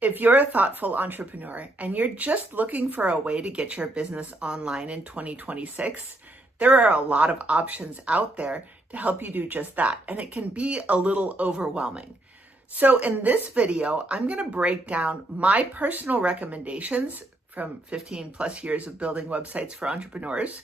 If you're a thoughtful entrepreneur and you're just looking for a way to get your business online in 2026, there are a lot of options out there to help you do just that, and it can be a little overwhelming. So in this video, I'm going to break down my personal recommendations from 15 plus years of building websites for entrepreneurs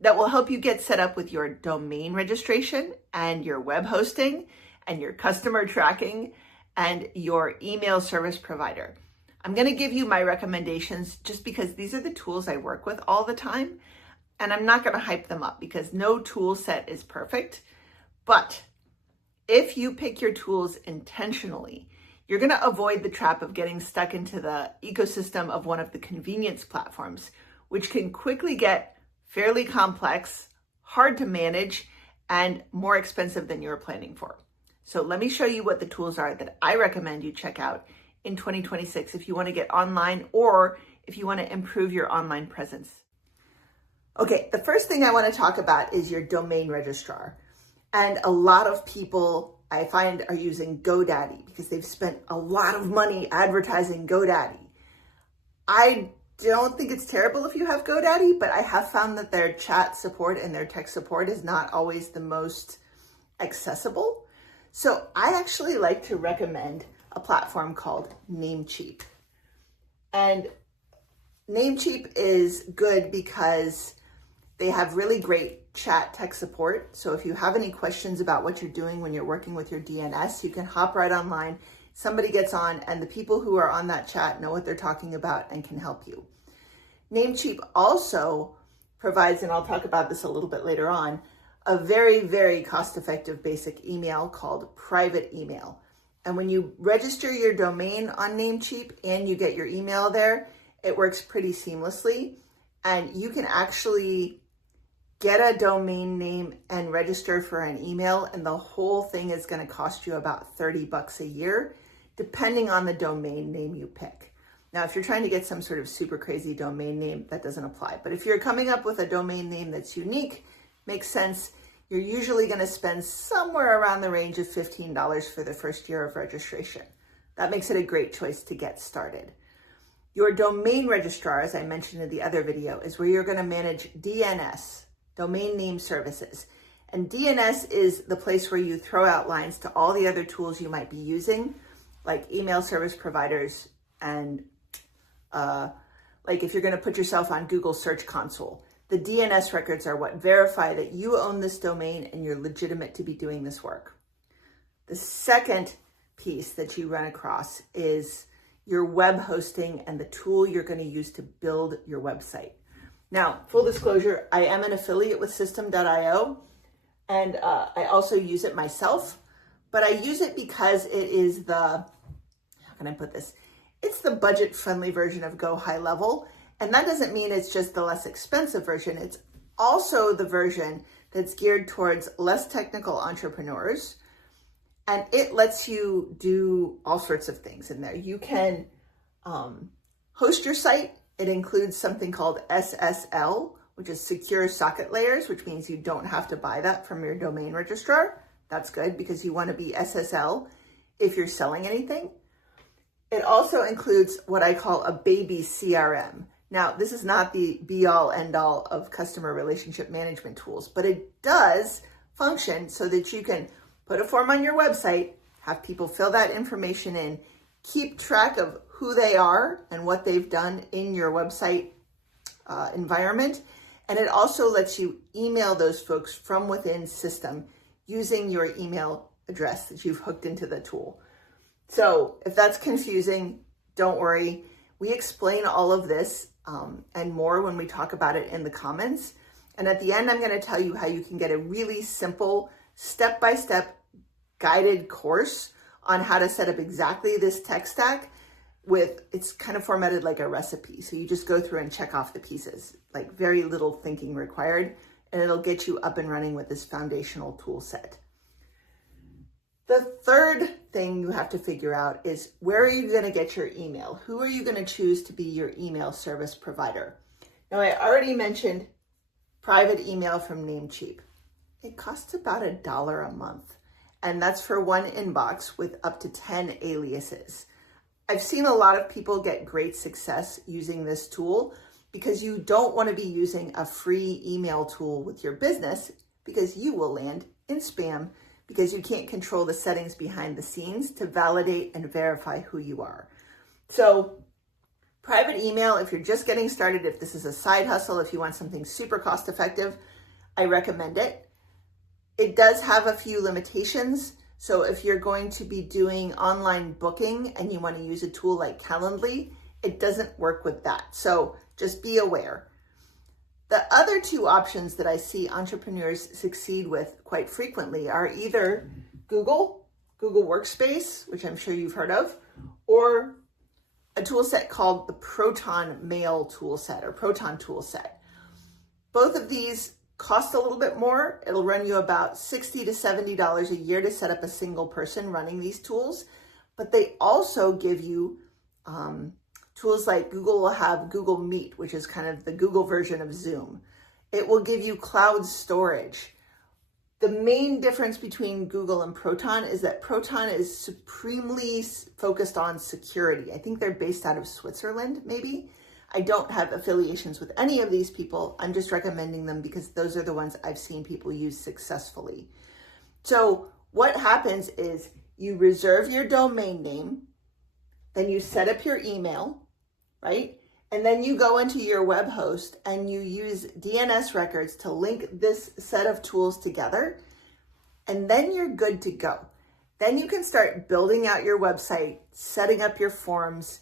that will help you get set up with your domain registration and your web hosting and your customer tracking and your email service provider. I'm going to give you my recommendations just because these are the tools I work with all the time, and I'm not going to hype them up because no tool set is perfect. But if you pick your tools intentionally, you're going to avoid the trap of getting stuck into the ecosystem of one of the convenience platforms, which can quickly get fairly complex, hard to manage, and more expensive than you were planning for. So let me show you what the tools are that I recommend you check out in 2026 if you want to get online or if you want to improve your online presence. Okay, the first thing I want to talk about is your domain registrar. And a lot of people I find are using GoDaddy because they've spent a lot of money advertising GoDaddy. I don't think it's terrible if you have GoDaddy, but I have found that their chat support and their tech support is not always the most accessible. So I actually like to recommend a platform called Namecheap. And Namecheap is good because they have really great chat tech support. So if you have any questions about what you're doing when you're working with your DNS, you can hop right online. Somebody gets on and the people who are on that chat know what they're talking about and can help you. Namecheap also provides, and I'll talk about this a little bit later on, a very, very cost-effective basic email called private email. And when you register your domain on Namecheap and you get your email there, it works pretty seamlessly. And you can actually get a domain name and register for an email, and the whole thing is going to cost you about $30 a year, depending on the domain name you pick. Now, if you're trying to get some sort of super crazy domain name, that doesn't apply. But if you're coming up with a domain name that's unique, makes sense, you're usually going to spend somewhere around the range of $15 for the first year of registration. That makes it a great choice to get started. Your domain registrar, as I mentioned in the other video, is where you're going to manage DNS, domain name services. And DNS is the place where you throw out lines to all the other tools you might be using, like email service providers and like if you're going to put yourself on Google Search Console. The DNS records are what verify that you own this domain and you're legitimate to be doing this work. The second piece that you run across is your web hosting and the tool you're going to use to build your website. Now, full disclosure, I am an affiliate with System.io, and I also use it myself, but I use it because it is how can I put this? It's the budget-friendly version of Go High Level. And that doesn't mean it's just the less expensive version. It's also the version that's geared towards less technical entrepreneurs. And it lets you do all sorts of things in there. You can host your site. It includes something called SSL, which is secure socket layers, which means you don't have to buy that from your domain registrar. That's good because you want to be SSL if you're selling anything. It also includes what I call a baby CRM. Now, this is not the be-all, end-all of customer relationship management tools, but it does function so that you can put a form on your website, have people fill that information in, keep track of who they are and what they've done in your website environment, and it also lets you email those folks from within system using your email address that you've hooked into the tool. So if that's confusing, don't worry. We explain all of this and more when we talk about it in the comments. And at the end, I'm going to tell you how you can get a really simple step-by-step guided course on how to set up exactly this tech stack it's kind of formatted like a recipe. So you just go through and check off the pieces, like very little thinking required, and it'll get you up and running with this foundational tool set. The third thing you have to figure out is where are you going to get your email? Who are you going to choose to be your email service provider? Now, I already mentioned private email from Namecheap. It costs about $1 a month, and that's for one inbox with up to 10 aliases. I've seen a lot of people get great success using this tool because you don't want to be using a free email tool with your business because you will land in spam because you can't control the settings behind the scenes to validate and verify who you are. So private email, if you're just getting started, if this is a side hustle, if you want something super cost effective, I recommend it. It does have a few limitations. So if you're going to be doing online booking and you want to use a tool like Calendly, it doesn't work with that. So just be aware. The other two options that I see entrepreneurs succeed with quite frequently are either Google Workspace, which I'm sure you've heard of, or a tool set called the Proton Mail toolset or Proton toolset. Both of these cost a little bit more. It'll run you about $60 to $70 a year to set up a single person running these tools, but they also give you tools like Google will have Google Meet, which is kind of the Google version of Zoom. It will give you cloud storage. The main difference between Google and Proton is that Proton is supremely focused on security. I think they're based out of Switzerland, maybe. I don't have affiliations with any of these people. I'm just recommending them because those are the ones I've seen people use successfully. So what happens is you reserve your domain name, then you set up your email, right? And then you go into your web host and you use DNS records to link this set of tools together. And then you're good to go. Then you can start building out your website, setting up your forms,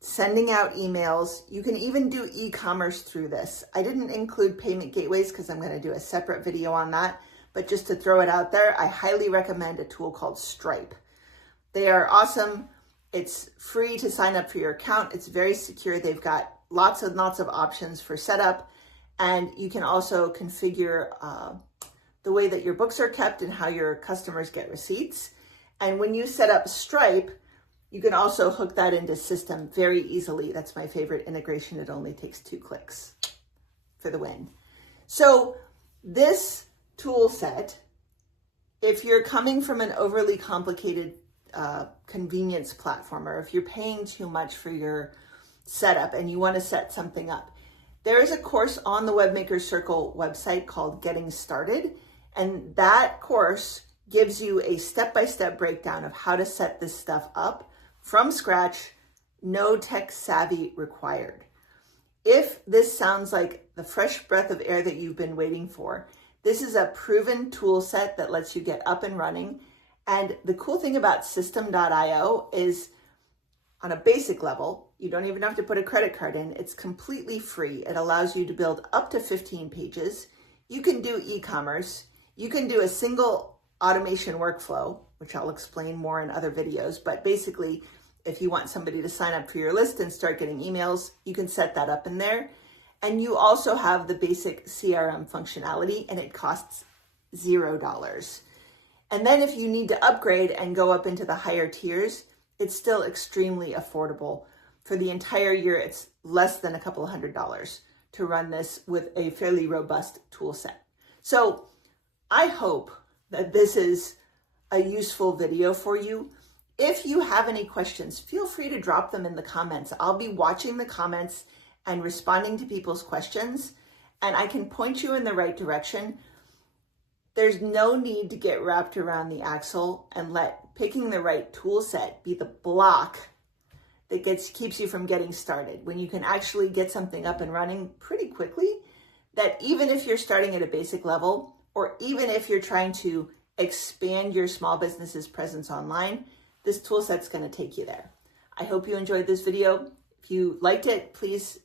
sending out emails. You can even do e-commerce through this. I didn't include payment gateways because I'm going to do a separate video on that. But just to throw it out there, I highly recommend a tool called Stripe. They are awesome. It's free to sign up for your account. It's very secure. They've got lots and lots of options for setup. And you can also configure the way that your books are kept and how your customers get receipts. And when you set up Stripe, you can also hook that into system very easily. That's my favorite integration. It only takes 2 clicks for the win. So this tool set, if you're coming from an overly complicated convenience platform, or if you're paying too much for your setup and you want to set something up, there is a course on the Webmaker Circle website called Getting Started. And that course gives you a step-by-step breakdown of how to set this stuff up from scratch, no tech savvy required. If this sounds like the fresh breath of air that you've been waiting for, this is a proven tool set that lets you get up and running. And the cool thing about System.io is on a basic level, you don't even have to put a credit card in. It's completely free. It allows you to build up to 15 pages. You can do e-commerce. You can do a single automation workflow, which I'll explain more in other videos. But basically, if you want somebody to sign up for your list and start getting emails, you can set that up in there. And you also have the basic CRM functionality, and it costs $0. And then if you need to upgrade and go up into the higher tiers, it's still extremely affordable. For the entire year, it's less than a couple $100 to run this with a fairly robust tool set. So I hope that this is a useful video for you. If you have any questions, feel free to drop them in the comments. I'll be watching the comments and responding to people's questions, and I can point you in the right direction. There's no need to get wrapped around the axle and let picking the right tool set be the block that keeps you from getting started, when you can actually get something up and running pretty quickly. That even if you're starting at a basic level, or even if you're trying to expand your small business's presence online, this tool set's going to take you there. I hope you enjoyed this video. If you liked it, please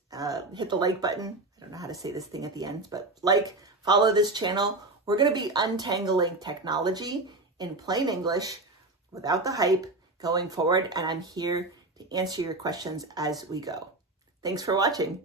hit the like button. I don't know how to say this thing at the end, but follow this channel. We're going to be untangling technology in plain English without the hype going forward, and I'm here to answer your questions as we go. Thanks for watching.